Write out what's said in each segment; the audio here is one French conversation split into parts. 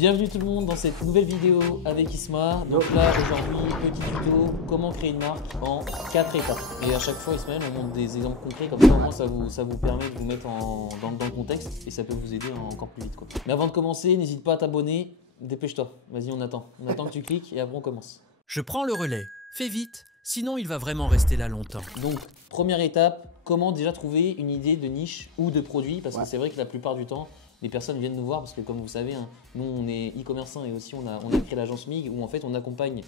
Bienvenue tout le monde dans cette nouvelle vidéo avec Isma. Donc là aujourd'hui, petit tuto, comment créer une marque en 4 étapes. Et à chaque fois Ismaël, on montre des exemples concrets, comme ça au moins ça vous permet de vous mettre dans le contexte et ça peut vous aider encore plus vite, quoi. Mais avant de commencer, n'hésite pas à t'abonner, dépêche-toi. Vas-y, on attend que tu cliques et après on commence. Je prends le relais, fais vite, sinon il va vraiment rester là longtemps. Donc première étape, comment déjà trouver une idée de niche ou de produit, parce que c'est vrai que la plupart du temps, les personnes viennent nous voir parce que comme vous savez, hein, nous on est e-commerçants et aussi on a créé l'agence MIG où en fait on accompagne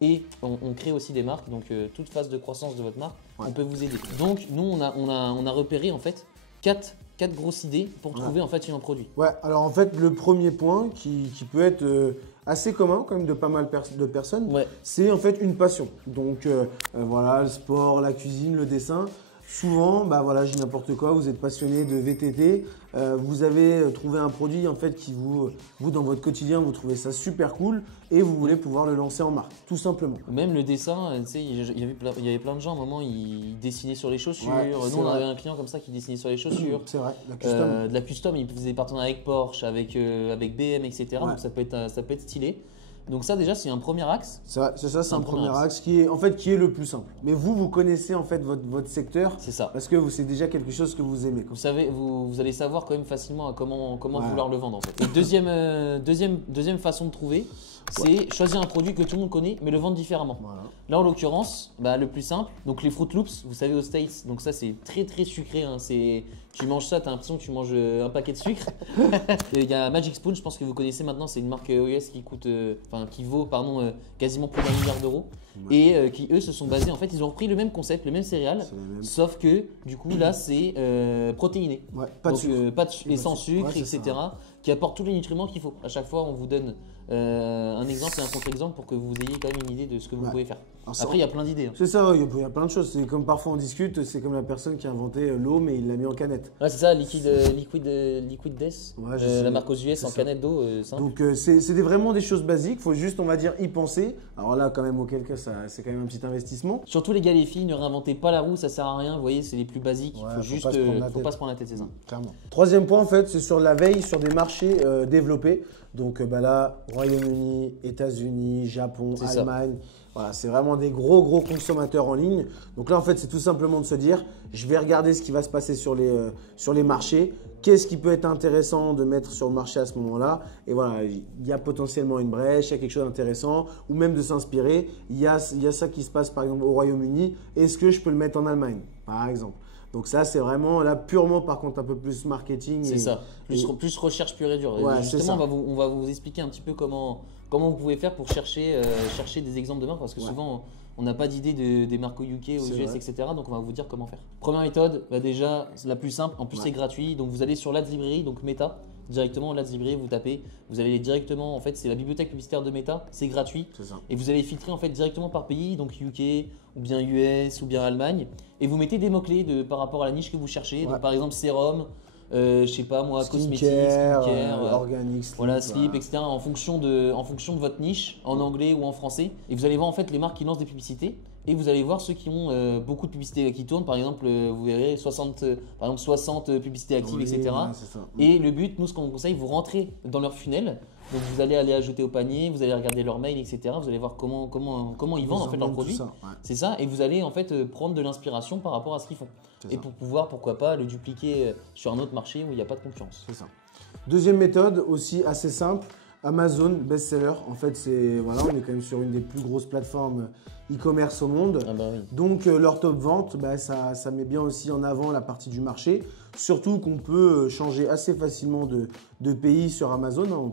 et on crée aussi des marques. Donc toute phase de croissance de votre marque, on peut vous aider. Donc nous on a repéré en fait quatre grosses idées pour trouver en fait un produit. Ouais, alors en fait le premier point qui peut être assez commun quand même de pas mal de personnes, c'est en fait une passion. Donc voilà, le sport, la cuisine, le dessin. Souvent, bah voilà, je dis n'importe quoi, vous êtes passionné de VTT, vous avez trouvé un produit en fait qui vous dans votre quotidien, vous trouvez ça super cool et vous voulez pouvoir le lancer en marque, tout simplement. Même le dessin, tu sais, il y avait plein de gens à un moment, ils dessinaient sur les chaussures. Nous, on avait un client comme ça qui dessinait sur les chaussures. C'est vrai, la custom. De la custom, il faisait partenariat avec Porsche, avec BM, etc. Donc ça peut être stylé. Donc ça déjà c'est un premier axe. C'est ça, c'est un premier axe qui est le plus simple. Mais vous connaissez en fait votre secteur. C'est ça. Parce que c'est déjà quelque chose que vous aimez. Vous savez, vous allez savoir quand même facilement comment vouloir le vendre en fait. Et deuxième façon de trouver, c'est choisir un produit que tout le monde connaît mais le vendre différemment. Voilà. Là en l'occurrence, le plus simple, donc les Fruit Loops, vous savez aux States, donc ça c'est très sucré, hein. Tu manges ça, tu as l'impression que tu manges un paquet de sucre. Il y a Magic Spoon, je pense que vous connaissez maintenant, c'est une marque OES qui vaut quasiment plus d'1 milliard d'euros. Et qui eux se sont basés, en fait ils ont repris le même concept, le même céréal, sauf que du coup là c'est protéiné. Pas de sucre. Et sans sucre, etc. Qui apporte tous les nutriments qu'il faut. À chaque fois on vous donne un exemple et un contre-exemple pour que vous ayez quand même une idée de ce que vous pouvez faire. Après il y a plein d'idées. Hein. C'est ça, il y a plein de choses. C'est comme parfois on discute, c'est comme la personne qui a inventé l'eau mais il l'a mis en canette. Ouais c'est ça, Liquid Death, la marque aux US en canette d'eau. Donc c'est vraiment des choses basiques, il faut juste on va dire y penser. Alors là quand même auquel cas c'est quand même un petit investissement. Surtout les gars les filles, ne réinventez pas la roue, ça sert à rien, vous voyez c'est les plus basiques, il faut juste faut pas se prendre la tête, c'est ça. Clairement. Troisième point en fait c'est sur la veille sur des marchés développés. Donc là, Royaume-Uni, États-Unis, Japon, Allemagne, voilà, c'est vraiment des gros consommateurs en ligne. Donc là en fait c'est tout simplement de se dire je vais regarder ce qui va se passer sur les marchés, qu'est-ce qui peut être intéressant de mettre sur le marché à ce moment-là. Et voilà, il y a potentiellement une brèche, il y a quelque chose d'intéressant ou même de s'inspirer. Il y a ça qui se passe par exemple au Royaume-Uni, est-ce que je peux le mettre en Allemagne par exemple? Donc ça, c'est vraiment là purement par contre un peu plus marketing. C'est ça, plus recherche pure et dure. Ouais, justement, on va vous expliquer un petit peu comment vous pouvez faire pour chercher des exemples de marques parce que souvent on n'a pas d'idée des marques au UK, aux US, etc. Donc on va vous dire comment faire. Première méthode, déjà la plus simple, en plus c'est gratuit. Donc vous allez sur l'Ads Library, donc Meta. Directement l'Ads Library, vous tapez, vous allez directement, en fait c'est la bibliothèque publicitaire de Meta, c'est gratuit. Et vous allez filtrer en fait directement par pays, donc UK ou bien US ou bien Allemagne. Et vous mettez des mots-clés par rapport à la niche que vous cherchez. Donc par exemple sérum, je sais pas moi, cosmétiques, skincare, organique, sleep, voilà, sleep, etc. En fonction de votre niche, en anglais ou en français. Et vous allez voir en fait les marques qui lancent des publicités. Et vous allez voir ceux qui ont beaucoup de publicités qui tournent. Par exemple, vous verrez 60 publicités actives, etc. Et le but, nous, ce qu'on vous conseille, vous rentrez dans leur funnel. Donc vous allez aller ajouter au panier, vous allez regarder leur mail, etc. Vous allez voir comment ils vendent en fait leurs produits. C'est ça. Et vous allez en fait prendre de l'inspiration par rapport à ce qu'ils font. Et pour pouvoir, pourquoi pas, le dupliquer sur un autre marché où il n'y a pas de concurrence. C'est ça. Deuxième méthode aussi assez simple. Amazon best-seller, en fait on est quand même sur une des plus grosses plateformes e-commerce au monde. Donc leur top vente, ça met bien aussi en avant la partie du marché. Surtout qu'on peut changer assez facilement de pays sur Amazon.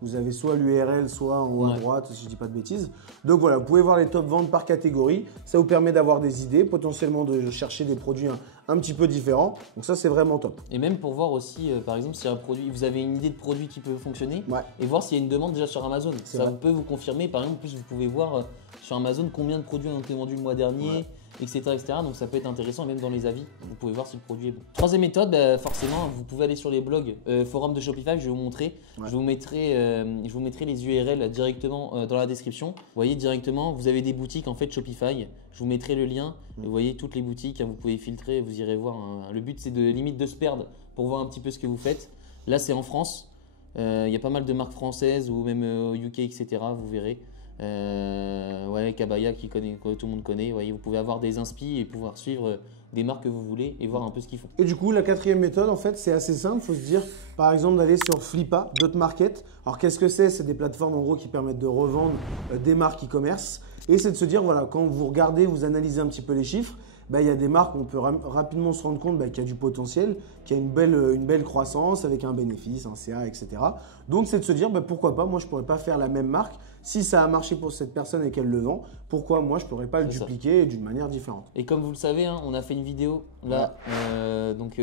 Vous avez soit l'URL, soit en haut à droite, si je ne dis pas de bêtises. Donc voilà, vous pouvez voir les top ventes par catégorie. Ça vous permet d'avoir des idées, potentiellement de chercher des produits un petit peu différents. Donc ça, c'est vraiment top. Et même pour voir aussi, par exemple, si vous avez une idée de produit qui peut fonctionner et voir s'il y a une demande déjà sur Amazon. Ça peut vous confirmer. Par exemple, plus vous pouvez voir sur Amazon combien de produits ont été vendus le mois dernier. Etc. Donc ça peut être intéressant, même dans les avis, vous pouvez voir si le produit est bon. Troisième méthode, forcément, vous pouvez aller sur les blogs forums de Shopify, je vais vous montrer. Je vous mettrai les URL directement dans la description. Vous voyez directement, vous avez des boutiques en fait Shopify. Je vous mettrai le lien. Et vous voyez toutes les boutiques, vous pouvez filtrer, vous irez voir. Le but c'est limite de se perdre pour voir un petit peu ce que vous faites. Là c'est en France. Il y a pas mal de marques françaises ou même au UK, etc. Vous verrez. Ouais, Kabaya que tout le monde connaît. Voyez, vous pouvez avoir des inspi et pouvoir suivre des marques que vous voulez et voir un peu ce qu'ils font. Et du coup, la quatrième méthode, en fait, c'est assez simple. Il faut se dire, par exemple, d'aller sur Flippa, Dotmarket. Alors, qu'est-ce que c'est? C'est des plateformes en gros qui permettent de revendre des marques e-commerce. Et c'est de se dire, voilà, quand vous regardez, vous analysez un petit peu les chiffres, il y a des marques où on peut rapidement se rendre compte qu'il y a du potentiel, qu'il y a une belle croissance avec un bénéfice, un CA, etc. Donc, c'est de se dire, pourquoi pas, moi, je ne pourrais pas faire la même marque. Si ça a marché pour cette personne et qu'elle le vend, pourquoi moi, je ne pourrais pas le dupliquer d'une manière différente? Et comme vous le savez, hein, on a fait une vidéo là,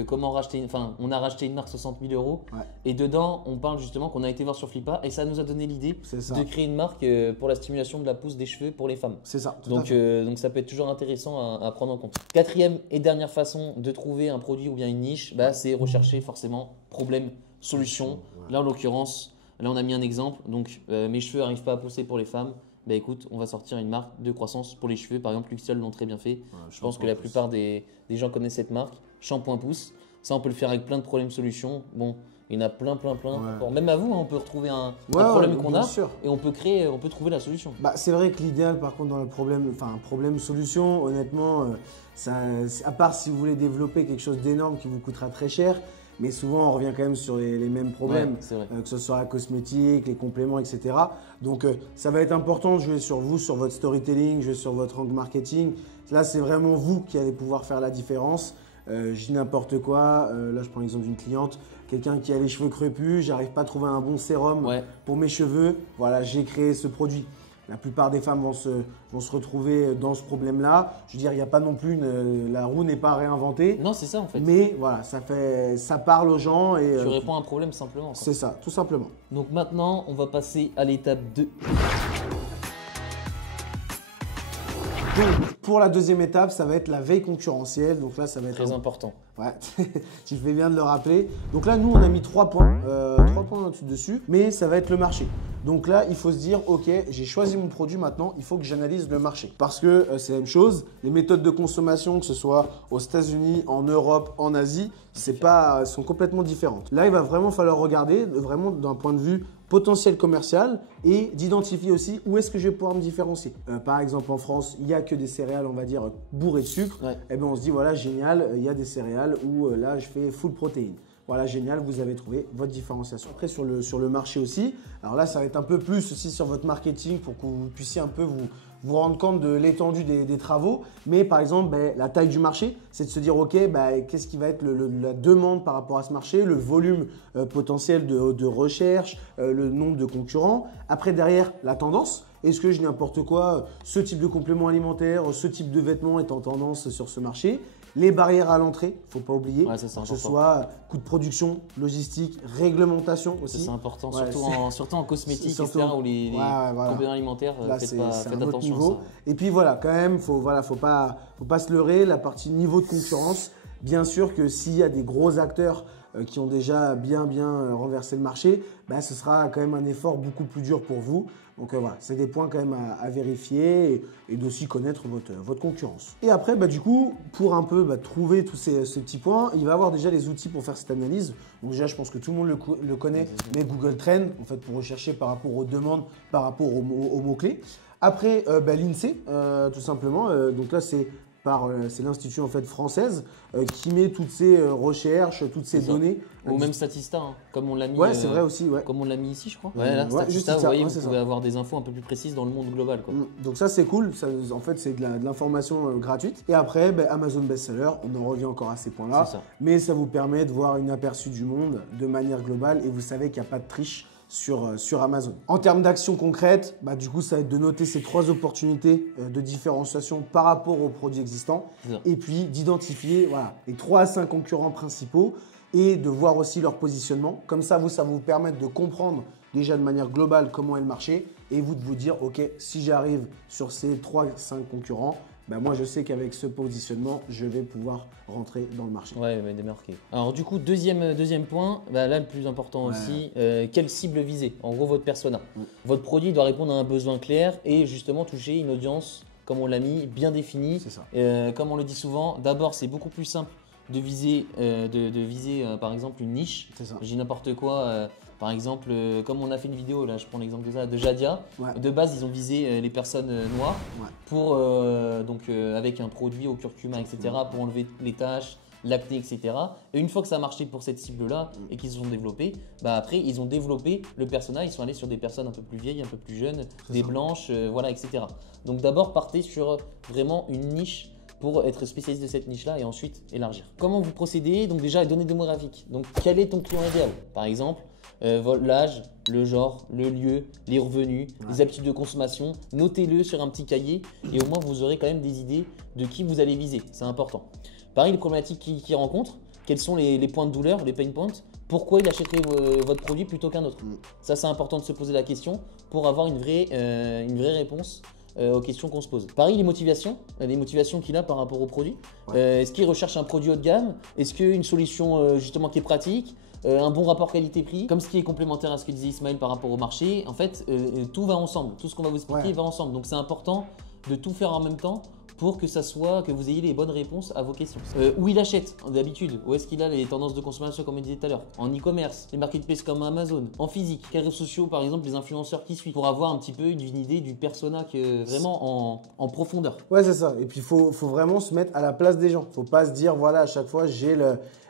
comment racheter, on a racheté une marque 60 000 €. Ouais. Et dedans, on parle justement qu'on a été voir sur Flippa et ça nous a donné l'idée de créer une marque pour la stimulation de la pousse des cheveux pour les femmes. C'est ça. Donc ça peut être toujours intéressant à prendre en compte. Quatrième et dernière façon de trouver un produit ou bien une niche, c'est rechercher forcément problème, solution. Ouais. Là, en l'occurrence, là, on a mis un exemple. Donc, mes cheveux n'arrivent pas à pousser pour les femmes. Écoute, on va sortir une marque de croissance pour les cheveux. Par exemple, Luxel l'ont très bien fait. Ouais, je pense que la plupart des gens connaissent cette marque. Shampoing pousse. Ça, on peut le faire avec plein de problèmes solutions. Bon, il y en a plein. Ouais. Bon, même à vous, on peut retrouver un problème qu'on a et on peut trouver la solution. C'est vrai que l'idéal, par contre, dans le problème-solution, honnêtement, à part si vous voulez développer quelque chose d'énorme qui vous coûtera très cher, mais souvent on revient quand même sur les mêmes problèmes, que ce soit la cosmétique, les compléments, etc. Donc ça va être important de jouer sur vous, sur votre storytelling, jouer sur votre rank marketing. Là, c'est vraiment vous qui allez pouvoir faire la différence. Je dis n'importe quoi, là je prends l'exemple d'une cliente, quelqu'un qui a les cheveux crépus, j'arrive pas à trouver un bon sérum pour mes cheveux, voilà, j'ai créé ce produit. La plupart des femmes vont se retrouver dans ce problème-là. Je veux dire, il n'y a pas non plus la roue n'est pas réinventée. Non, c'est ça en fait. Mais voilà, ça parle aux gens et tu réponds à un problème simplement. C'est ça, tout simplement. Donc maintenant, on va passer à l'étape 2. Donc, pour la deuxième étape, ça va être la veille concurrentielle. Donc là, ça va être très important. Ouais, tu fais bien de le rappeler. Donc là, nous, on a mis 3 points, 3 points dessus, mais ça va être le marché. Donc là, il faut se dire, ok, j'ai choisi mon produit maintenant, il faut que j'analyse le marché. Parce que c'est la même chose, les méthodes de consommation, que ce soit aux États-Unis, en Europe, en Asie, sont complètement différentes. Là, il va vraiment falloir regarder, vraiment d'un point de vue potentiel commercial et d'identifier aussi où est-ce que je vais pouvoir me différencier. Par exemple, en France, il n'y a que des céréales, on va dire, bourrées de sucre. Ouais. Et bien, on se dit, voilà, génial, il y a des céréales où là, je fais full protéines. Voilà, génial, vous avez trouvé votre différenciation. Après, sur le marché aussi, alors là, ça va être un peu plus aussi sur votre marketing pour que vous puissiez un peu vous rendre compte de l'étendue des travaux. Mais par exemple, la taille du marché, c'est de se dire, ok, qu'est-ce qui va être la demande par rapport à ce marché, le volume potentiel de recherche, le nombre de concurrents. Après, derrière, la tendance. Est-ce que je dis n'importe quoi, ce type de complément alimentaire, ce type de vêtements est en tendance sur ce marché? Les barrières à l'entrée, il ne faut pas oublier, que ce soit coût de production, logistique, réglementation aussi. C'est important, surtout en cosmétique, etc. où les compléments alimentaires, faites attention à ça. Et puis voilà, quand même, faut pas se leurrer, la partie niveau de concurrence, bien sûr que s'il y a des gros acteurs qui ont déjà bien renversé le marché, ce sera quand même un effort beaucoup plus dur pour vous. Donc voilà, c'est des points quand même à vérifier et d'aussi connaître votre concurrence. Et après, du coup, pour un peu trouver tous ces petits points, il va y avoir déjà les outils pour faire cette analyse. Donc déjà, je pense que tout le monde le connaît, mais Google Trends, en fait, pour rechercher par rapport aux demandes, par rapport aux mots-clés. Après, l'INSEE, tout simplement. Donc là, c'est l'Institut en fait française qui met toutes ces recherches, toutes ces données. Ou même Statista, comme on l'a mis. Ouais, c'est vrai aussi. Ouais. Comme on l'a mis ici, je crois. Ouais, là, Statista, vous voyez, vous pouvez avoir des infos un peu plus précises dans le monde global. Quoi. Donc ça, c'est cool. Ça, en fait, c'est de l'information gratuite. Et après, Amazon Bestseller, on en revient encore à ces points-là. Mais ça vous permet de voir une aperçu du monde de manière globale et vous savez qu'il n'y a pas de triche sur Amazon. En termes d'actions concrètes, du coup, ça va être de noter ces 3 opportunités de différenciation par rapport aux produits existants et puis d'identifier les 3 à 5 concurrents principaux et de voir aussi leur positionnement. Comme ça vous permet de comprendre déjà de manière globale comment est le marché et vous de vous dire, ok, si j'arrive sur ces 3 à 5 concurrents, moi, je sais qu'avec ce positionnement, je vais pouvoir rentrer dans le marché. Ouais, mais démarquer. Alors, du coup, deuxième point, là, le plus important aussi, quelle cible viser? En gros, votre persona. Votre produit doit répondre à un besoin clair et justement toucher une audience, comme on l'a mis, bien définie. C'est ça. Comme on le dit souvent, d'abord, c'est beaucoup plus simple de viser, par exemple, une niche. C'est ça. Je dis n'importe quoi. Par exemple, comme on a fait une vidéo, là je prends l'exemple de ça, de Jadia. De base, ils ont visé les personnes noires pour, avec un produit au curcuma, etc. pour enlever les taches, l'acné, etc. Et une fois que ça a marché pour cette cible-là et qu'ils se sont développés, après ils ont développé le persona, ils sont allés sur des personnes un peu plus vieilles, un peu plus jeunes, des blanches, voilà, etc. Donc d'abord, partez sur vraiment une niche pour être spécialiste de cette niche-là et ensuite élargir. Comment vous procédez? Donc déjà, données démographiques. Donc quel est ton client idéal? Par exemple, l'âge, le genre, le lieu, les revenus, les habitudes de consommation. Notez-le sur un petit cahier et au moins vous aurez quand même des idées de qui vous allez viser. C'est important. Pareil, les problématiques qu'il rencontre, quels sont les points de douleur, les pain points, pourquoi il achèterait votre produit plutôt qu'un autre. Ça, c'est important de se poser la question pour avoir une vraie réponse aux questions qu'on se pose. Pareil, les motivations qu'il a par rapport au produit. Est-ce qu'il recherche un produit haut de gamme? Est-ce qu'une solution justement qui est pratique? Un bon rapport qualité-prix? Comme ce qui est complémentaire à ce que disait Ismaël par rapport au marché, en fait, tout va ensemble. Tout ce qu'on va vous expliquer va ensemble. Donc, c'est important de tout faire en même temps pour que vous ayez les bonnes réponses à vos questions. Où il achète d'habitude? Où est-ce qu'il a les tendances de consommation comme on disait tout à l'heure? En e-commerce, les marketplaces comme Amazon, en physique, les réseaux sociaux par exemple, les influenceurs qui suivent, pour avoir un petit peu une idée du persona vraiment en profondeur. Ouais, c'est ça. Et puis il faut vraiment se mettre à la place des gens. Faut pas se dire voilà, à chaque fois j'ai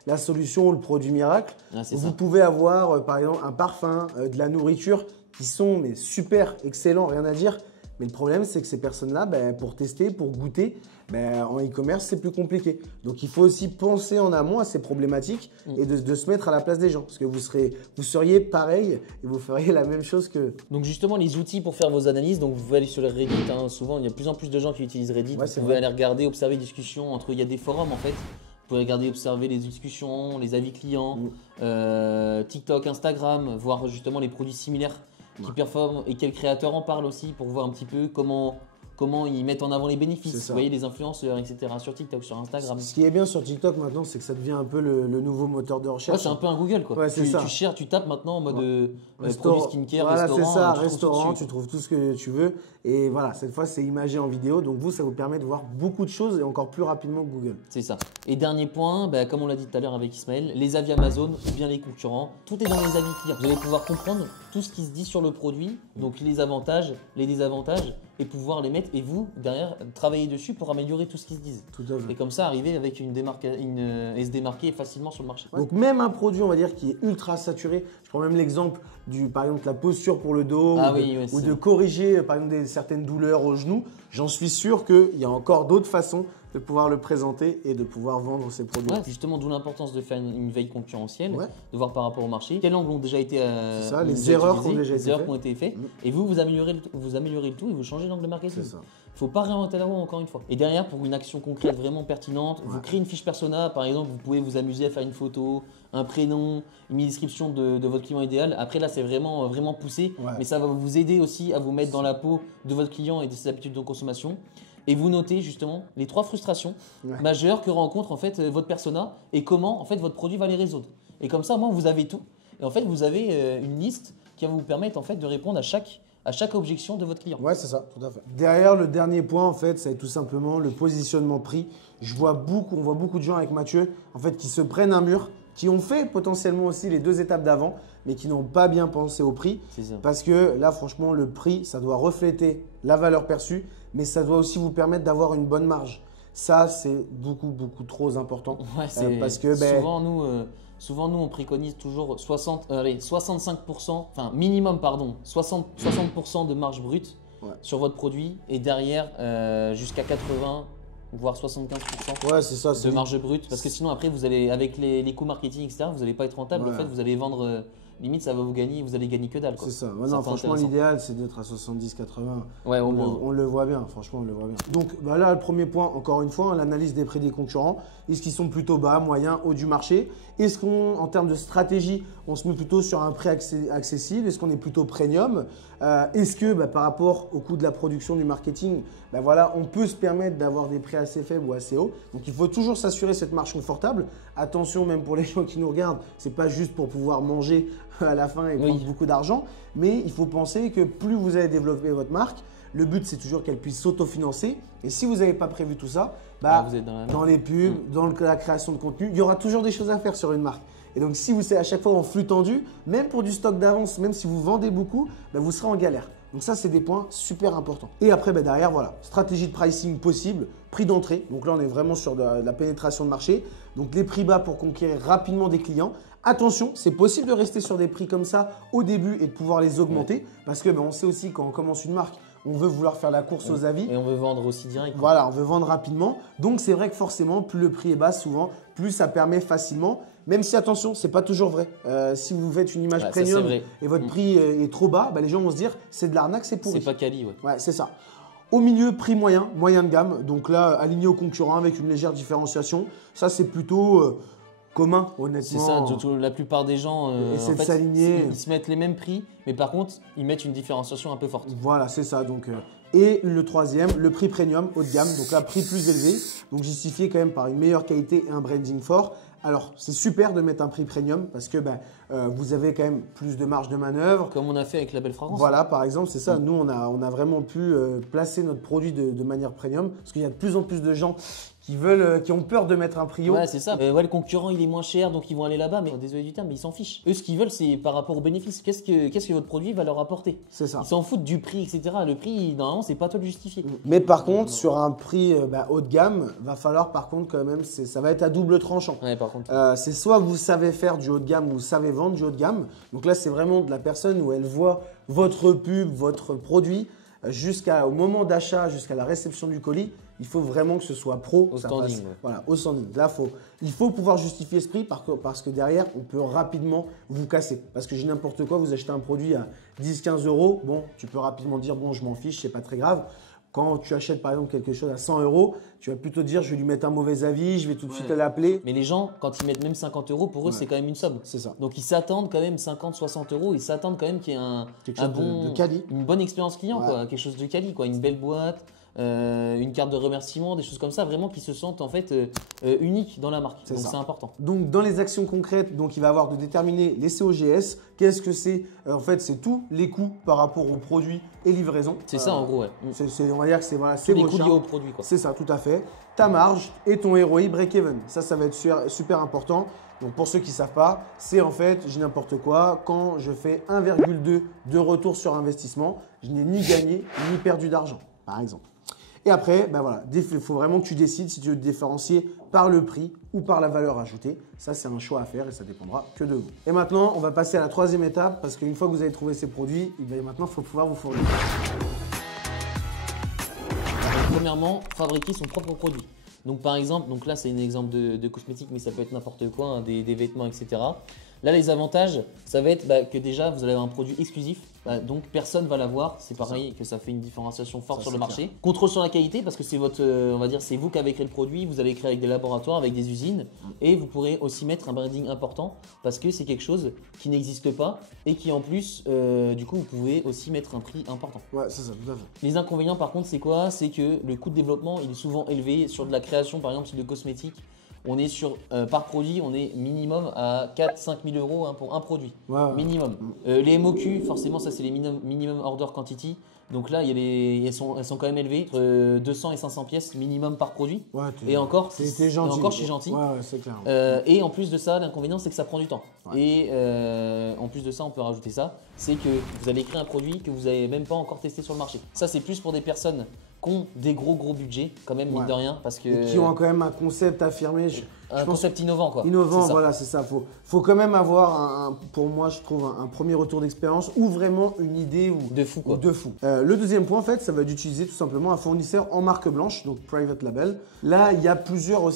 la solution ou le produit miracle. Vous pouvez avoir par exemple un parfum, de la nourriture qui sont mais super excellents, rien à dire. Mais le problème, c'est que ces personnes-là, pour tester, pour goûter, en e-commerce, c'est plus compliqué. Donc, il faut aussi penser en amont à ces problématiques et de se mettre à la place des gens. Parce que vous seriez pareil et vous feriez la même chose que… Donc, justement, les outils pour faire vos analyses, donc vous pouvez aller sur le Reddit. Souvent, il y a de plus en plus de gens qui utilisent Reddit. Vous pouvez aller regarder, observer les discussions il y a des forums en fait. Vous pouvez regarder, observer les discussions, les avis clients, TikTok, Instagram, voir justement les produits similaires qui performent et quels créateurs en parlent aussi pour voir un petit peu comment ils mettent en avant les bénéfices. Vous voyez les influenceurs, etc. sur TikTok, sur Instagram. Ce qui est bien sur TikTok maintenant, c'est que ça devient un peu le nouveau moteur de recherche. Ouais, c'est un peu un Google quoi. Ouais, tu cherches, tu tapes maintenant en mode produits skincare, voilà, restaurant. C'est ça, restaurant, tu trouves tout ce que tu veux. Et voilà, cette fois, c'est imagé en vidéo. Donc vous, ça vous permet de voir beaucoup de choses et encore plus rapidement que Google. C'est ça. Et dernier point, comme on l'a dit tout à l'heure avec Ismaël, les avis Amazon ou bien les concurrents, tout est dans les avis clients. Vous allez pouvoir comprendre tout ce qui se dit sur le produit, donc les avantages, les désavantages, et pouvoir les mettre et vous, derrière, travailler dessus pour améliorer tout ce qui se dit. Tout à fait. Et comme ça, arriver avec et se démarquer facilement sur le marché. Donc même un produit, on va dire, qui est ultra saturé, je prends même l'exemple par exemple, la posture pour le dos ou de corriger, par exemple, certaines douleurs au genou, j'en suis sûr qu'il y a encore d'autres façons de pouvoir le présenter et de pouvoir vendre ces produits. Ouais, justement, d'où l'importance de faire une veille concurrentielle, de voir par rapport au marché, quels angles ont déjà été c'est ça, les erreurs qui ont été faites. Et vous améliorez le tout et vous changez l'angle marketing. C'est ça. Il ne faut pas réinventer la roue encore une fois. Et derrière, pour une action concrète vraiment pertinente, vous créez une fiche persona. Par exemple, vous pouvez vous amuser à faire une photo, un prénom, une description de votre client idéal. Après là, c'est vraiment poussé, mais ça va vous aider aussi à vous mettre dans la peau de votre client et de ses habitudes de consommation. Et vous notez justement les 3 frustrations majeures que rencontre en fait votre persona et comment en fait votre produit va les résoudre. Et comme ça, au moins, vous avez tout. Et en fait, vous avez une liste qui va vous permettre en fait de répondre à chaque objection de votre client. Ouais, c'est ça, tout à fait. Derrière, le dernier point, en fait, c'est tout simplement le positionnement prix. On voit beaucoup de gens avec Mathieu, en fait, qui se prennent un mur, qui ont fait potentiellement aussi les 2 étapes d'avant, mais qui n'ont pas bien pensé au prix. C'est ça. Parce que là, franchement, le prix, ça doit refléter la valeur perçue, mais ça doit aussi vous permettre d'avoir une bonne marge. Ça, c'est beaucoup trop important. Ouais, parce que souvent, nous, on préconise toujours 65%, enfin minimum, 60% de marge brute sur votre produit et derrière jusqu'à 80%, voire 75% ouais, c'est ça, de marge brute. Parce que sinon, après, vous allez, avec les coûts marketing, etc., vous n'allez pas être rentable. En fait, vous allez vendre, limite, ça va vous allez gagner que dalle. C'est ça. Non, franchement, l'idéal, c'est d'être à 70-80. Ouais, au moins. On le voit bien, franchement, on le voit bien. Donc là, le premier point, encore une fois, l'analyse des prix des concurrents. Est-ce qu'ils sont plutôt bas, moyen, haut du marché? Est-ce qu'en termes de stratégie, on se met plutôt sur un prix accessible? Est-ce qu'on est plutôt premium? Est-ce que par rapport au coût de la production, du marketing, on peut se permettre d'avoir des prix assez faibles ou assez hauts? Donc il faut toujours s'assurer cette marge confortable. Attention, même pour les gens qui nous regardent, ce n'est pas juste pour pouvoir manger à la fin et prendre beaucoup d'argent, mais il faut penser que plus vous allez développer votre marque, le but c'est toujours qu'elle puisse s'autofinancer. Et si vous n'avez pas prévu tout ça, vous êtes dans les pubs, dans la création de contenu, il y aura toujours des choses à faire sur une marque. Et donc, si vous êtes à chaque fois en flux tendu, même pour du stock d'avance, même si vous vendez beaucoup, bah, vous serez en galère. Donc ça, c'est des points super importants. Et après, bah, derrière, voilà, stratégie de pricing possible, prix d'entrée. Donc là, on est vraiment sur de la pénétration de marché. Donc les prix bas pour conquérir rapidement des clients. Attention, c'est possible de rester sur des prix comme ça au début et de pouvoir les augmenter. Parce que bah, on sait aussi quand on commence une marque, on veut vouloir faire la course aux avis. Et on veut vendre aussi direct. Voilà, on veut vendre rapidement. Donc c'est vrai que forcément, plus le prix est bas, souvent, plus ça permet facilement. Même si, attention, ce n'est pas toujours vrai. Si vous faites une image premium et votre prix est trop bas, bah, les gens vont se dire c'est de l'arnaque, c'est pourri. C'est pas quali, ouais. Ouais, c'est ça. Au milieu, prix moyen, moyen de gamme. Donc là, aligné aux concurrents avec une légère différenciation. Ça, c'est plutôt commun, honnêtement. C'est ça, la plupart des gens essaient de s'aligner. Ils se mettent les mêmes prix, mais par contre, ils mettent une différenciation un peu forte. Voilà, c'est ça. Donc, et le troisième, le prix premium, haut de gamme. Donc là, prix plus élevé. Donc justifié quand même par une meilleure qualité et un branding fort. Alors, c'est super de mettre un prix premium parce que vous avez quand même plus de marge de manœuvre. Comme on a fait avec la Belle Fragrance. Voilà, par exemple, c'est ça. Nous, on a vraiment pu placer notre produit de manière premium parce qu'il y a de plus en plus de gens qui ont peur de mettre un prix haut. Ouais, c'est ça. Ouais, le concurrent, il est moins cher, donc ils vont aller là-bas. Mais désolé du terme, mais ils s'en fichent. Eux, ce qu'ils veulent, c'est par rapport aux bénéfices. Qu'est-ce que votre produit va leur apporter? C'est ça. Ils s'en foutent du prix, etc. Le prix, normalement, c'est pas toi de le justifier. Mais par contre, sur un prix haut de gamme, va falloir par contre quand même, ça va être à double tranchant. Ouais, par contre. C'est soit vous savez faire du haut de gamme ou vous savez vendre du haut de gamme. Donc là, c'est vraiment de la personne où elle voit votre pub, votre produit jusqu'au moment d'achat, jusqu'à la réception du colis. Il faut vraiment que ce soit pro. Au standing. Voilà, au standing. Là, il faut pouvoir justifier ce prix parce que derrière, on peut rapidement vous casser. Parce que j'ai n'importe quoi, vous achetez un produit à 10-15 euros, bon, tu peux rapidement dire, bon, je m'en fiche, c'est pas très grave. Quand tu achètes par exemple quelque chose à 100 euros, tu vas plutôt dire, je vais lui mettre un mauvais avis, je vais tout de suite l'appeler. Mais les gens, quand ils mettent même 50 euros, pour eux, c'est quand même une somme. C'est ça. Donc ils s'attendent quand même 50-60 euros, ils s'attendent quand même qu'il y ait une bonne expérience client, quoi, quelque chose de quali, quoi, une belle boîte. Une carte de remerciement, des choses comme ça, vraiment qui se sentent en fait uniques dans la marque. Donc c'est important. Donc dans les actions concrètes, donc il va avoir de déterminer les COGS. Qu'est-ce que c'est? En fait, c'est tous les coûts par rapport aux produits et livraison. C'est ça en gros, ouais. On va dire que c'est les coûts liés aux produits, quoi. C'est ça, tout à fait. Ta marge et ton ROI break-even. Ça va être super important. Donc pour ceux qui ne savent pas, c'est en fait, j'ai n'importe quoi, quand je fais 1,2 de retour sur investissement, je n'ai ni gagné ni perdu d'argent, par exemple. Et après, voilà, il faut vraiment que tu décides si tu veux te différencier par le prix ou par la valeur ajoutée. Ça, c'est un choix à faire et ça dépendra que de vous. Et maintenant, on va passer à la troisième étape parce qu'une fois que vous avez trouvé ces produits, maintenant, il faut pouvoir vous fournir. Premièrement, fabriquer son propre produit. Donc par exemple, là c'est un exemple de cosmétique, mais ça peut être n'importe quoi, hein, des vêtements, etc. Là, les avantages, ça va être que déjà, vous allez avoir un produit exclusif. Donc, personne ne va l'avoir. C'est pareil que ça fait une différenciation forte sur le marché. Contrôle sur la qualité parce que c'est on va dire, c'est vous qui avez créé le produit. Vous allez créer avec des laboratoires, avec des usines. Et vous pourrez aussi mettre un branding important parce que c'est quelque chose qui n'existe pas et qui en plus, du coup, vous pouvez aussi mettre un prix important. Ouais, c'est ça, tout à fait. Les inconvénients, par contre, c'est quoi? C'est que le coût de développement, il est souvent élevé sur de la création, par exemple, sur de cosmétiques. On est sur, par produit, on est minimum à 4-5 000 euros hein, pour un produit. Minimum. Les MOQ, forcément, ça c'est les minimum order quantity. Donc là, elles sont quand même élevées, entre 200 et 500 pièces minimum par produit. Et encore, je suis gentil. C'est clair. Et en plus de ça, l'inconvénient, c'est que ça prend du temps. Et en plus de ça, on peut rajouter ça, c'est que vous allez créer un produit que vous n'avez même pas encore testé sur le marché. Ça, c'est plus pour des personnes qui ont des gros budgets, quand même, mine de rien. Parce que... Et qui ont quand même un concept affirmé. Un concept innovant, quoi. Innovant, voilà, c'est ça. Faut quand même avoir, pour moi, je trouve, un premier retour d'expérience ou vraiment une idée de fou, quoi. Le deuxième point, en fait, ça va être d'utiliser tout simplement un fournisseur en marque blanche, donc private label. Là, il y a plusieurs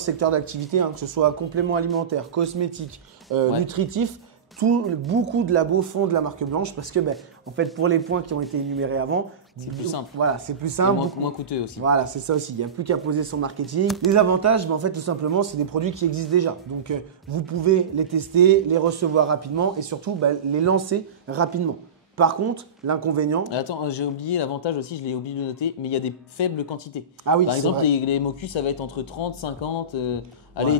secteurs d'activité, hein, que ce soit complément alimentaire, cosmétique, nutritif. Beaucoup de labos font de la marque blanche parce que, en fait, pour les points qui ont été énumérés avant, c'est plus simple. Voilà, c'est plus simple. Moins coûteux aussi. Voilà, c'est ça aussi. Il n'y a plus qu'à poser son marketing. Les avantages, en fait, tout simplement, c'est des produits qui existent déjà. Donc, vous pouvez les tester, les recevoir rapidement et surtout les lancer rapidement. Par contre, l'inconvénient… Attends, j'ai oublié l'avantage aussi, je l'ai oublié de noter, mais il y a des faibles quantités. Ah oui, par exemple, les MOQ, ça va être entre 30, 50,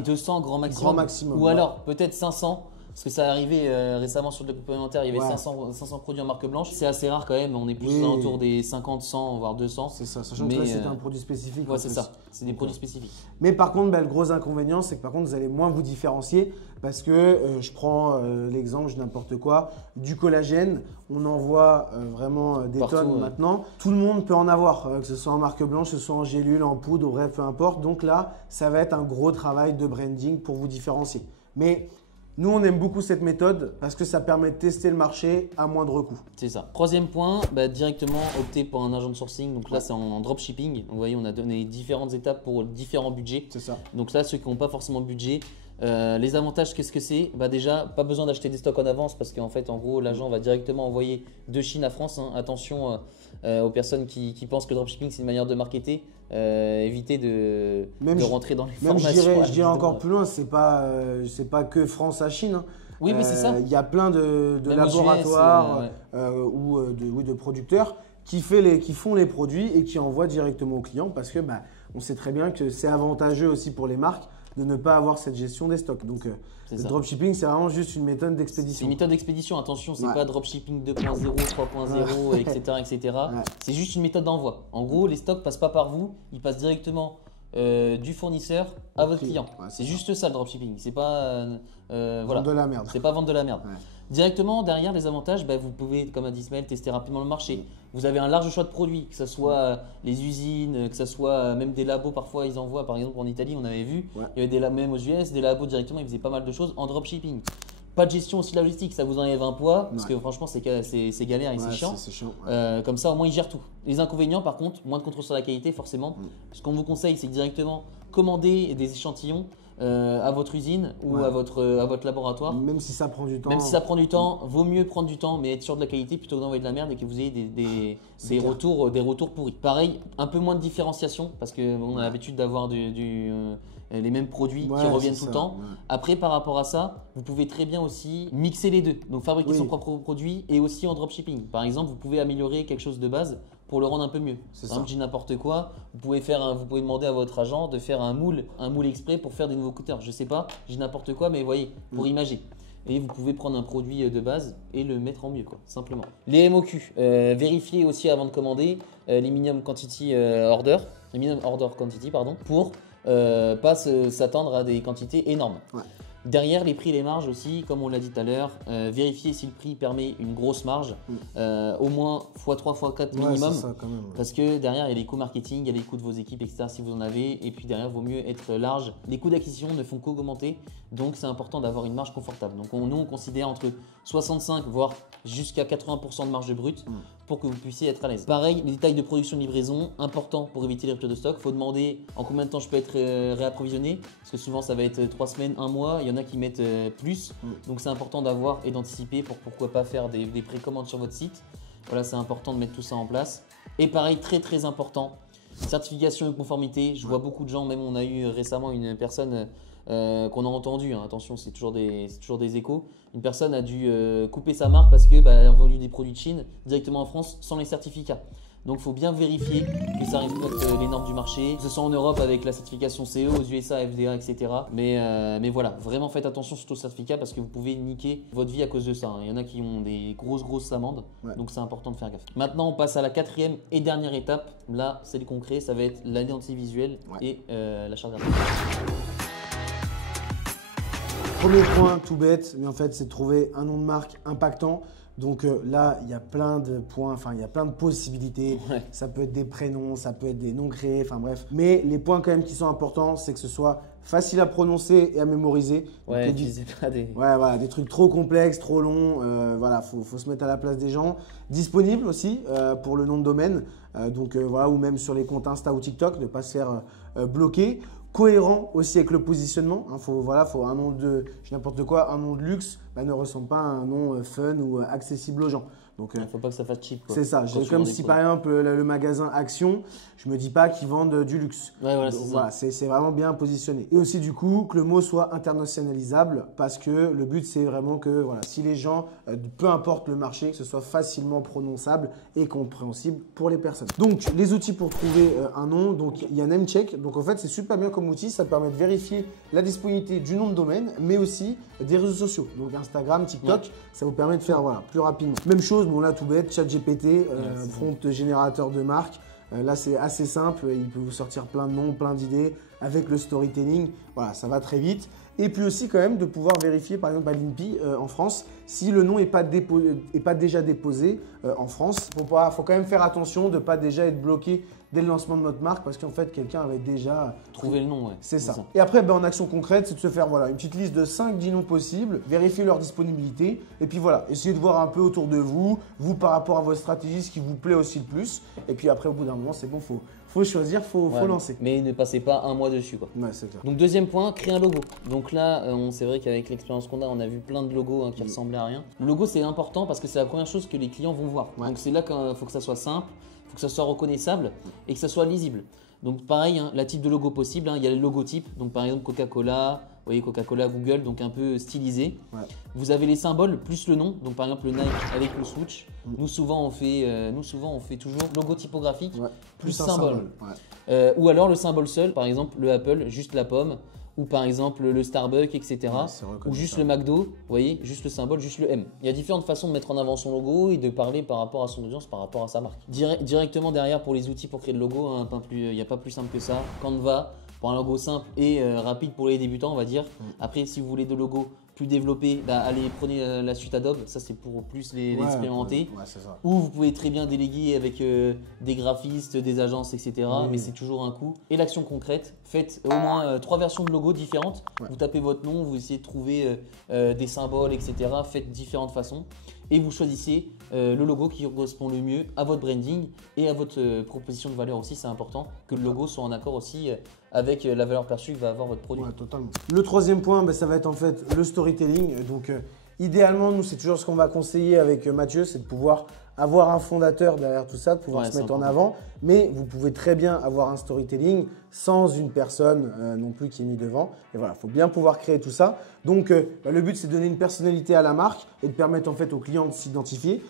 200 grand maximum. Ou alors peut-être 500. Parce que ça est arrivé récemment sur le complémentaire, il y avait 500 produits en marque blanche. C'est assez rare quand même, on est plus autour des 50, 100, voire 200. C'est ça, sachant que là c'est un produit spécifique. Ouais, c'est ça, c'est des produits spécifiques. Mais par contre, le gros inconvénient, c'est que par contre, vous allez moins vous différencier parce que je prends l'exemple, je n'importe quoi, du collagène, on en voit vraiment des tonnes maintenant. Tout le monde peut en avoir, que ce soit en marque blanche, que ce soit en gélule, en poudre, bref, peu importe. Donc là, ça va être un gros travail de branding pour vous différencier. Mais nous, on aime beaucoup cette méthode parce que ça permet de tester le marché à moindre coût. C'est ça. Troisième point, directement opter pour un agent de sourcing. Donc là, c'est en dropshipping. Vous voyez, on a donné différentes étapes pour différents budgets. C'est ça. Donc là, ceux qui n'ont pas forcément de budget, les avantages, qu'est-ce que c'est? Déjà, pas besoin d'acheter des stocks en avance parce qu'en fait, en gros, l'agent va directement envoyer de Chine à France. Attention aux personnes qui pensent que le dropshipping, c'est une manière de marketer. Éviter de rentrer dans les formations. Même je dirais encore plus loin, c'est pas que France à Chine. Oui, mais c'est ça. Il y a plein de laboratoires ou de producteurs qui font les produits et qui envoient directement aux clients parce que on sait très bien que c'est avantageux aussi pour les marques de ne pas avoir cette gestion des stocks. Donc, le dropshipping, c'est vraiment juste une méthode d'expédition. C'est une méthode d'expédition, attention, c'est pas dropshipping 2.0, 3.0, etc. C'est juste une méthode d'envoi. En gros, les stocks passent pas par vous, ils passent directement du fournisseur à votre client. C'est juste ça le dropshipping. C'est pas vendre de la merde. C'est pas vendre de la merde. Directement derrière les avantages, vous pouvez, comme a dit Ismaël, tester rapidement le marché. Vous avez un large choix de produits, que ce soit les usines, que ce soit même des labos. Parfois, ils envoient, par exemple en Italie, on avait vu, il y avait même aux US, des labos directement, ils faisaient pas mal de choses en dropshipping. Pas de gestion aussi logistique, ça vous enlève un poids parce que franchement c'est galère et c'est chiant. Comme ça au moins ils gèrent tout. Les inconvénients par contre, moins de contrôle sur la qualité forcément. Ce qu'on vous conseille c'est directement commander des échantillons à votre usine ou à votre laboratoire. Même si ça prend du temps. Même si ça prend du temps, vaut mieux prendre du temps mais être sûr de la qualité plutôt que d'envoyer de la merde et que vous ayez des retours pourris. Pareil, un peu moins de différenciation parce qu'on a l'habitude d'avoir les mêmes produits qui reviennent tout le temps. Après, par rapport à ça, vous pouvez très bien aussi mixer les deux. Donc, fabriquer son propre produit et aussi en dropshipping. Par exemple, vous pouvez améliorer quelque chose de base pour le rendre un peu mieux. Par exemple, je dis n'importe quoi. Vous pouvez demander à votre agent de faire un moule exprès pour faire des nouveaux cutters. Je sais pas, je dis n'importe quoi, mais vous voyez, pour imager. Et vous pouvez prendre un produit de base et le mettre en mieux, simplement. Les MOQ, vérifiez aussi avant de commander les minimum quantity order, les minimum order quantity, pour pas s'attendre à des quantités énormes. Derrière, les prix et les marges aussi, comme on l'a dit tout à l'heure, vérifiez si le prix permet une grosse marge, au moins x3, x4 minimum. Ça, quand même, parce que derrière, il y a les coûts marketing, il y a les coûts de vos équipes, etc. si vous en avez. Et puis derrière, il vaut mieux être large. Les coûts d'acquisition ne font qu'augmenter, donc c'est important d'avoir une marge confortable. Donc nous, on considère entre 65 voire jusqu'à 80% de marge brute pour que vous puissiez être à l'aise. Pareil, les détails de production de livraison, important pour éviter les ruptures de stock. Il faut demander en combien de temps je peux être réapprovisionné, parce que souvent ça va être 3 semaines, 1 mois. Il y en a qui mettent plus, donc c'est important d'avoir et d'anticiper pour pourquoi pas faire des précommandes sur votre site. Voilà, c'est important de mettre tout ça en place. Et pareil, très important, certification et conformité. Je vois beaucoup de gens, même on a eu récemment une personne qu'on a entendue, attention c'est toujours des échos, une personne a dû couper sa marque parce qu'elle a vendu des produits de Chine directement en France sans les certificats. Donc il faut bien vérifier que ça respecte les normes du marché, que ce soit en Europe avec la certification CE, aux USA, FDA, etc. Mais voilà, vraiment faites attention surtout aux certificats parce que vous pouvez niquer votre vie à cause de ça. Il y en a qui ont des grosses amendes, donc c'est important de faire gaffe. Maintenant on passe à la quatrième et dernière étape. Là c'est le concret, ça va être l'identité visuelle et la charte graphique. Premier point tout bête, mais en fait c'est de trouver un nom de marque impactant. Donc là, il y a plein de points, il y a plein de possibilités. Ça peut être des prénoms, ça peut être des noms créés, enfin bref. Mais les points quand même qui sont importants, c'est que ce soit facile à prononcer et à mémoriser. Ouais, utilisez pas des… des trucs trop complexes, trop longs. Faut se mettre à la place des gens. Disponible aussi pour le nom de domaine. Ou même sur les comptes Insta ou TikTok, ne pas se faire bloquer. Cohérent aussi avec le positionnement. Faut un nom de n'importe quoi, un nom de luxe ne ressemble pas à un nom fun ou accessible aux gens. Donc, il ne faut pas que ça fasse cheap. C'est ça. Comme si par exemple le magasin Action, je me dis pas qu'ils vendent du luxe. Ouais, voilà, c'est vraiment bien positionné. Et aussi du coup que le mot soit internationalisable parce que le but c'est vraiment que voilà, si les gens, peu importe le marché, que ce soit facilement prononçable et compréhensible pour les personnes. Donc les outils pour trouver un nom, donc il y a Namecheck. Donc en fait c'est super bien comme outil, ça permet de vérifier la disponibilité du nom de domaine, mais aussi des réseaux sociaux. Donc Instagram, TikTok, ça vous permet de faire plus rapidement. Même chose, bon là tout bête, ChatGPT, prompt générateur de marque. Là, c'est assez simple. Il peut vous sortir plein de noms, plein d'idées avec le storytelling. Voilà, ça va très vite. Et puis aussi, quand même, de pouvoir vérifier, par exemple, à l'INPI en France, si le nom n'est pas déjà déposé en France. Il faut quand même faire attention de ne pas déjà être bloqué dès le lancement de notre marque parce qu'en fait, quelqu'un avait déjà trouvé le nom. Ouais. C'est ça. Et après, en action concrète, c'est de se faire une petite liste de 5-10 noms possibles, vérifier leur disponibilité et puis voilà, essayez de voir un peu autour de vous par rapport à votre stratégie, ce qui vous plaît aussi le plus. Et puis après, au bout d'un moment, c'est bon, faut choisir, faut lancer. Mais ne passez pas un mois dessus, quoi. Ouais, c'est clair. Donc deuxième point, créer un logo. Donc là, c'est vrai qu'avec l'expérience qu'on a, on a vu plein de logos qui ressemblaient à rien. Le logo, c'est important parce que c'est la première chose que les clients vont voir. Ouais. Donc c'est là qu'il faut que ça soit simple, il faut que ça soit reconnaissable et que ça soit lisible. Donc pareil, la type de logo possible, il y a les logotypes. Donc par exemple Coca-Cola, vous voyez Coca-Cola, Google, donc un peu stylisé. Ouais. Vous avez les symboles plus le nom. Donc par exemple le Nike avec le swoosh. Nous souvent on fait toujours logo typographique plus symbole. Ouais. Ou alors le symbole seul, par exemple le Apple, juste la pomme. Ou par exemple le Starbucks, etc. Ouais, ou juste le McDo, vous voyez, juste le symbole, juste le M. Il y a différentes façons de mettre en avant son logo et de parler par rapport à son audience, par rapport à sa marque. Directement derrière pour les outils pour créer le logo, il n'y a pas plus simple que ça. Canva, pour un logo simple et rapide pour les débutants, on va dire. Après, si vous voulez des logos plus développés, allez, prenez la suite Adobe, ça c'est pour plus les expérimenter. Ouais, c'est ça. Ou vous pouvez très bien déléguer avec des graphistes, des agences, etc. Mais c'est toujours un coût. Et l'action concrète, faites au moins 3 versions de logos différentes. Ouais. Vous tapez votre nom, vous essayez de trouver des symboles, etc. Faites différentes façons. Et vous choisissez le logo qui correspond le mieux à votre branding et à votre proposition de valeur aussi. C'est important que le logo soit en accord aussi avec la valeur perçue que va avoir votre produit. Ouais, totalement. Le troisième point, ça va être en fait le storytelling. Donc, idéalement, nous, c'est toujours ce qu'on va conseiller avec Mathieu, c'est de pouvoir avoir un fondateur derrière tout ça, de pouvoir se mettre en avant. Mais vous pouvez très bien avoir un storytelling sans une personne non plus qui est mise devant. Et voilà, il faut bien pouvoir créer tout ça. Donc, le but, c'est de donner une personnalité à la marque et de permettre en fait aux clients de s'identifier.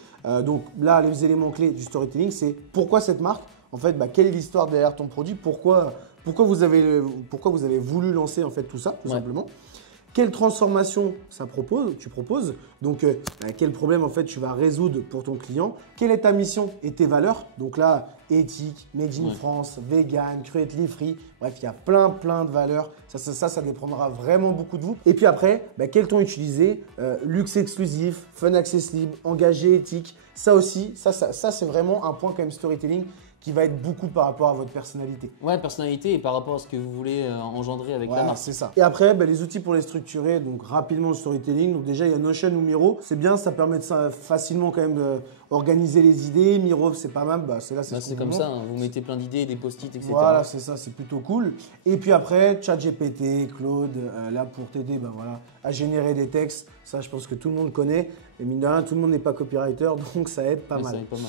Donc là, les éléments clés du storytelling, c'est pourquoi cette marque. En fait, quelle est l'histoire derrière ton produit? Pourquoi vous avez voulu lancer en fait tout ça, tout simplement. Quelle transformation tu proposes? Donc, quel problème en fait tu vas résoudre pour ton client? Quelle est ta mission et tes valeurs? Donc là, éthique, made in France, vegan, cruelty free. Bref, il y a plein de valeurs. Ça dépendra vraiment beaucoup de vous. Et puis après, quel ton utiliser? Luxe exclusif, fun accessible, engagé, éthique. Ça aussi, ça c'est vraiment un point quand même storytelling qui va être beaucoup par rapport à votre personnalité. Ouais, personnalité et par rapport à ce que vous voulez engendrer avec la marque. C'est ça. Et après, les outils pour les structurer, donc rapidement le storytelling. Donc déjà, il y a Notion ou Miro. C'est bien, ça permet de facilement quand même d'organiser les idées. Miro, c'est pas mal. C'est comme ça, vous mettez plein d'idées, des post-it, etc. Voilà, c'est ça, c'est plutôt cool. Et puis après, ChatGPT, Claude, là pour t'aider à générer des textes. Ça, je pense que tout le monde connaît. Et mine de rien, tout le monde n'est pas copywriter, donc ça aide pas mal. Ça aide pas mal.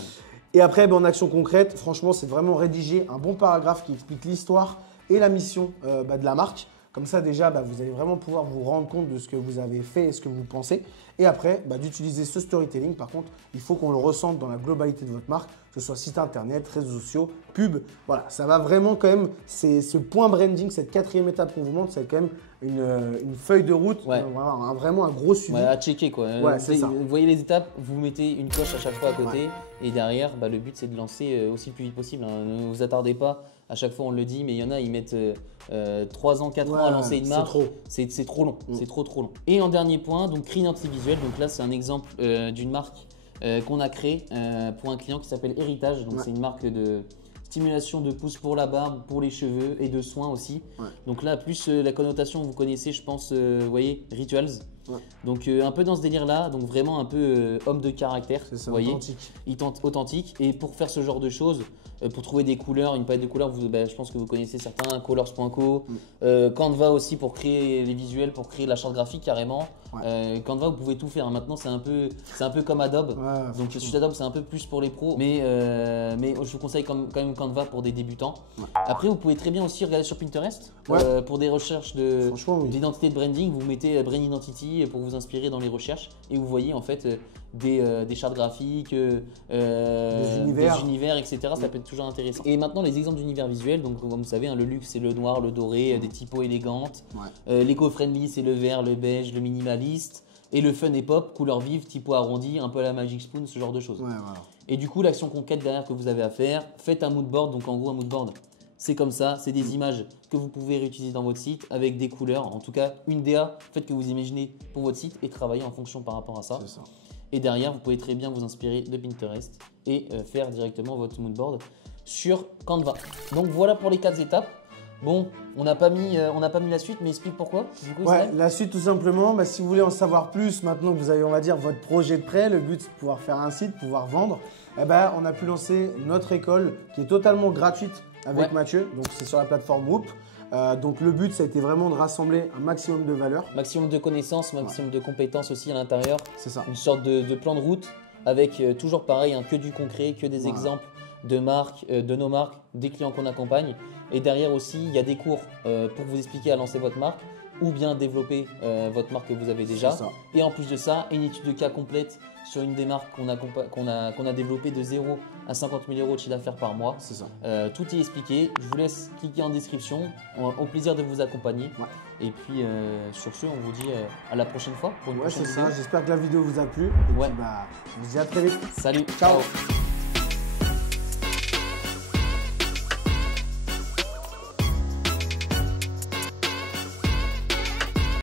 Et après, en action concrète, franchement, c'est vraiment rédiger un bon paragraphe qui explique l'histoire et la mission de la marque. Comme ça, déjà, vous allez vraiment pouvoir vous rendre compte de ce que vous avez fait et ce que vous pensez. Et après, d'utiliser ce storytelling, par contre, il faut qu'on le ressente dans la globalité de votre marque, que ce soit site internet, réseaux sociaux, pub. Voilà, ça va vraiment quand même, c'est ce point branding, cette 4e étape qu'on vous montre, c'est quand même une feuille de route, vraiment un gros suivi. À checker quoi. Vous voyez les étapes, vous mettez une coche à chaque fois à côté et derrière, le but c'est de lancer aussi le plus vite possible. Ne vous attardez pas, à chaque fois on le dit, mais il y en a, ils mettent 3 ans, 4 ans à lancer une marque. C'est trop long, c'est trop long. Et en dernier point, donc créer une identité visuelle. Donc là, c'est un exemple d'une marque qu'on a créée pour un client qui s'appelle Héritage. Donc c'est une marque de stimulation de pouces pour la barbe, pour les cheveux et de soins aussi. Donc là, plus la connotation, vous connaissez, je pense, vous voyez, Rituals. Ouais. Donc un peu dans ce délire-là, donc vraiment un peu homme de caractère, C'est ça, vous voyez, authentique. Authentique. Et pour faire ce genre de choses, pour trouver des couleurs, une palette de couleurs, je pense que vous connaissez certains, colors.co, Canva aussi pour créer les visuels, pour créer la charte graphique carrément. Ouais. Canva, vous pouvez tout faire. Maintenant, c'est un peu comme Adobe. Ouais, donc sur Adobe, c'est un peu plus pour les pros, mais je vous conseille quand même Canva pour des débutants. Ouais. Après, vous pouvez très bien aussi regarder sur Pinterest pour des recherches d'identité de branding. Vous mettez Brand Identity pour vous inspirer dans les recherches et vous voyez en fait des chartes graphiques, des univers, etc. Ça peut être toujours intéressant. Et maintenant, les exemples d'univers visuels, donc comme vous savez, le luxe c'est le noir, le doré, des typos élégantes. Ouais. L'éco-friendly c'est le vert, le beige, le minimaliste. Et le fun et pop, couleur vive, typo arrondi, un peu à la Magic Spoon, ce genre de choses. Ouais, voilà. Et du coup, l'action concrète derrière que vous avez à faire, faites un mood board. Donc en gros, un mood board, c'est comme ça, c'est des images que vous pouvez réutiliser dans votre site avec des couleurs. En tout cas, une DA, faites que vous imaginez pour votre site et travaillez en fonction par rapport à ça. C'est ça. Et derrière, vous pouvez très bien vous inspirer de Pinterest et faire directement votre mood board sur Canva. Donc voilà pour les 4 étapes. Bon, on n'a pas mis la suite, mais explique pourquoi. Du coup, la suite tout simplement, si vous voulez en savoir plus, maintenant que vous avez, on va dire, votre projet de prêt, le but c'est de pouvoir faire un site, pouvoir vendre. On a pu lancer notre école qui est totalement gratuite avec Mathieu. Donc c'est sur la plateforme Whoop. Donc le but, ça a été vraiment de rassembler un maximum de valeur. Maximum de connaissances, maximum de compétences aussi à l'intérieur. C'est ça. Une sorte de plan de route avec toujours pareil, que du concret, que des exemples de marques, de nos marques, des clients qu'on accompagne. Et derrière aussi, il y a des cours pour vous expliquer à lancer votre marque ou bien développer votre marque que vous avez déjà. Et en plus de ça, une étude de cas complète sur une des marques qu'on a développée de 0 à 50 000 euros de chiffre d'affaires par mois. C'est ça. Tout est expliqué. Je vous laisse cliquer en description. Au plaisir de vous accompagner. Ouais. Et puis sur ce, on vous dit à la prochaine fois pour une prochaine vidéo. J'espère que la vidéo vous a plu. Et puis, on vous dit à très vite. Salut. Ciao.